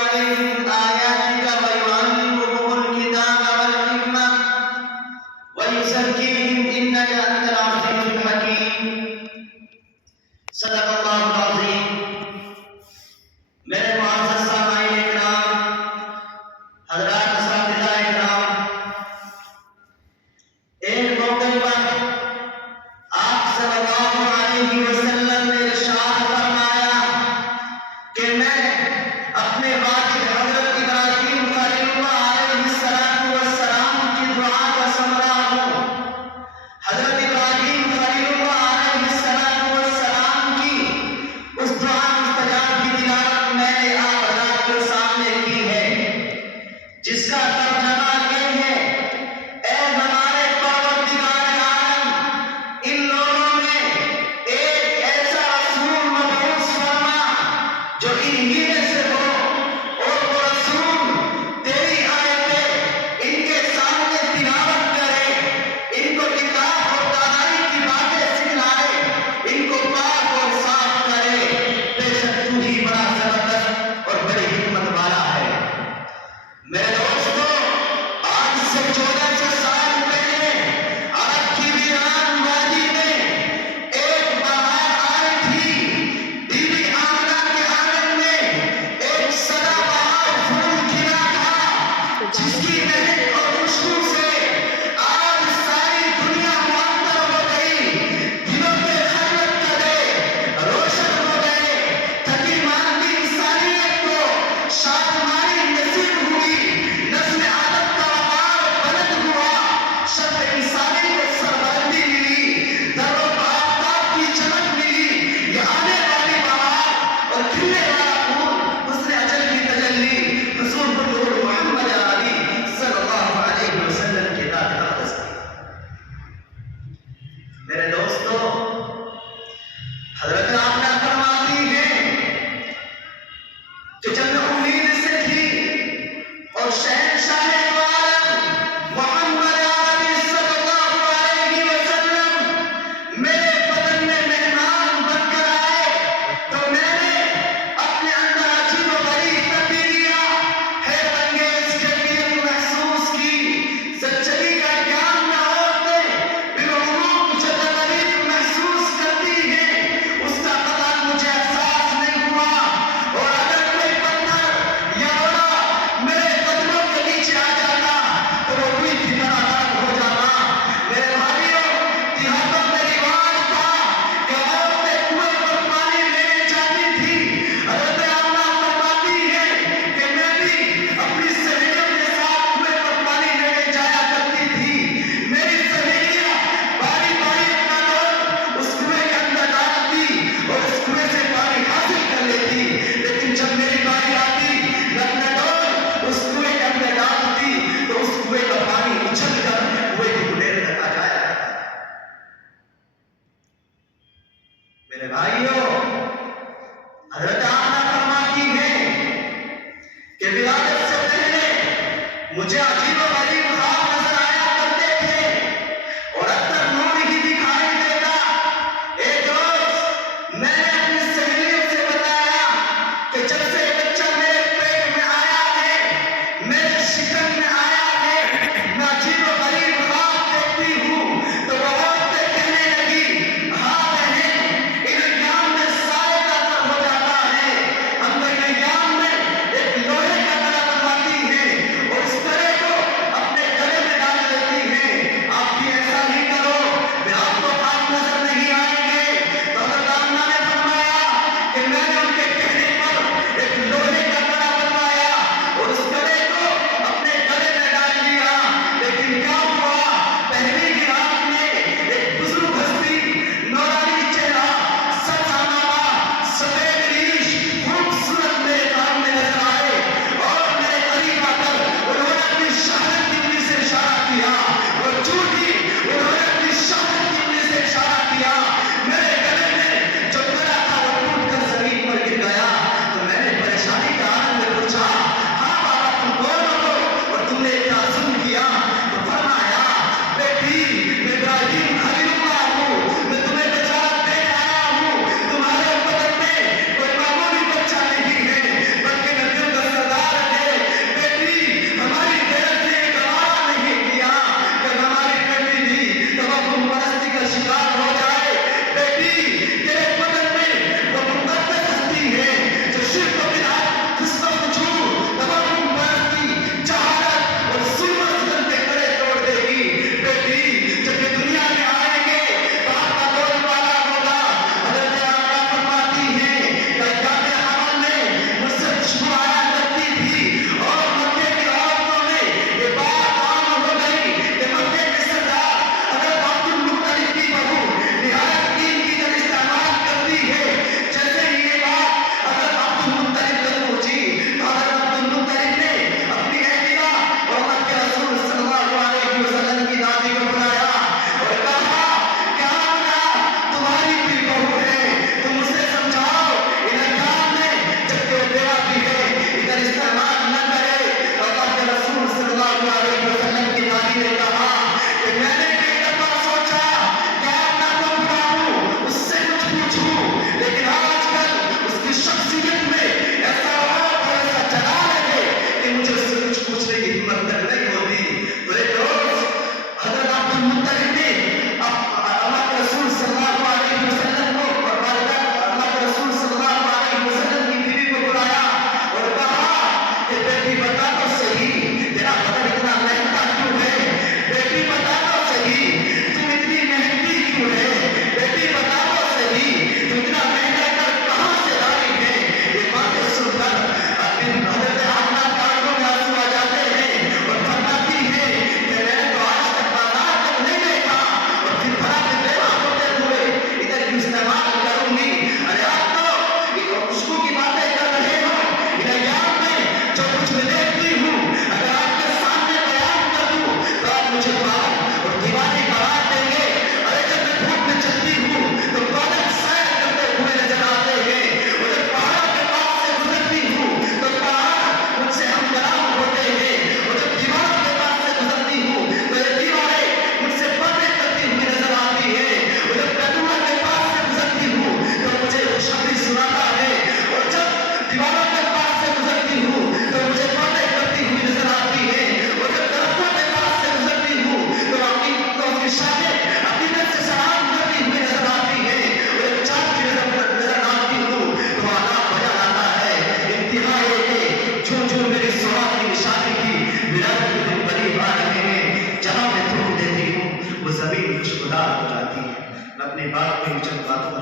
عليهم آياتك ويعلمهم الكتاب والحكمة ويزكيهم إنك أنت العزيز الحكيم. صدق اللہ العظیم. میرے معزز سامعین کرام، حضرات اساتذہ کرام، ایک موقع پر آپ صلی اللہ علیہ وسلم نے ارشاد فرمایا کہ میں اپنے والد حضرت ابراہیم خلیل اللہ علیہ السلام کی دعا کا ثمرہ ہوں. حضرت ابراہیم خلیل اللہ علیہ السلام کی اس دعا مستجاب کی تلاوت میں نے آپ حضرات کے سامنے کی ہے، جس کا ترجمہ یہ ہے: اے ہمارے پروردگار عالم، ان لوگوں میں ایک ایسا رسول مبعوث فرما جو انہی میں سے ہو، اور وہ رسول تیری آیتیں ان کے سامنے تلاوت کرے، ان کو کتاب اور دانائی کی باتیں سکھلائے، ان کو پاک اور صاف کرے. بے شک تو ہی بڑا زبردست اور بڑی حکمت والا ہے. میرے دوستو، آج سے 1400 سال پہلے عرب کی ویران وادی میں ایک بہار آئی تھی. بی بی آمنہ کے آنگن میں ایک سدا بہار پھول کھلا تھا، جس کی مہک اور خوشبو سے آج ساری دنیا معطر ہو گئی. دلوں کے خلوت کدے روشن ہو گئے. تھکی مانتی انسانیت کو شادمانی نصیب ہوئی. نسل آدم کا وقار بلند ہوا. شب انسانی کو سربلندی ملی. در و آفتاب کی چمک ملی. یہ آنے والی بہار اور کھلنے والا پھول حسن اجل کی تجلی حضور حضور محمد علی صلی اللہ علیہ وسلم کی ذات اقدس کی. میرے دوستو، حضرت آمنہ فرماتی ہیں کہ جب میں امید سے تھی اور شہنشاہ عالم محمد عربی صلی اللہ علیہ وسلم میرے بدن میں مہمان بن کر آئے، تو میں نے اپنے اندر عجیب و غریب تبدیلیاں، حیرت انگیز کیفیت محسوس کی. زچگی کا گیان نہ ہوتے بالعموم جو تکلیف محسوس کرتی ہیں، اس کا قطع مجھے احساس نہیں ہوا. اور اگر کوئی پتھر یا روڑا میرے قدموں کے نیچے آ جاتا تو وہ روئی کی طرح نرم ہو جاتا. میرے بھائیوں، دیہاتوں میں رواج تھا کہ عورتیں کنویں پر پانی لینے جاتی تھی. حضرت آمنہ فرماتی ہیں کہ میں بھی اپنی سہیلیوں کے ساتھ کنویں پر پانی لینے جایا کرتی تھی. میری سہیلیاں باری باری اپنا ڈول اس کنویں کے اندر ڈالتی اور اس کنویں سے پانی حاصل کر لیتی. لیکن جب میری باری آتی، میں اپنا ڈول اس کنویں کے اندر ڈالتی تو اس کنویں کا پانی اچھل کر کنویں کی گلیل تک آ جایا کرتا. میرے بھائیوں، حضرت آمنہ فرماتی ہیں کہ ولادت سے پہلے مجھے عجیب و غریب خواب نظر آیا کرتے تھے اور اکثر نور ہی دکھائی دیتا. ایک روز میں نے اپنی سہیلیوں سے بتایا کہ جب سے بچہ میرے پیٹ میں آیا ہے، میرے شکم میں آیا ہے، میں عجیب و غریب خواب دیکھتی ہوں. تو وہ عورتیں کہنے لگی: ہاں بہن، ان ایام میں سائے کا در ہو جاتا ہے. ہم تو ان ایام میں ایک لوہے کا گلا بنواتی ہیں اور اس گلے کو اپنے گلے میں ڈال لیتی ہیں. آپ بھی ایسا ہی کرو، پھر آپ کو خواب نظر نہیں آئیں گے. تو حضرت آمنہ نے فرمایا کہ میں نے ان کے کہنے پر ایک بات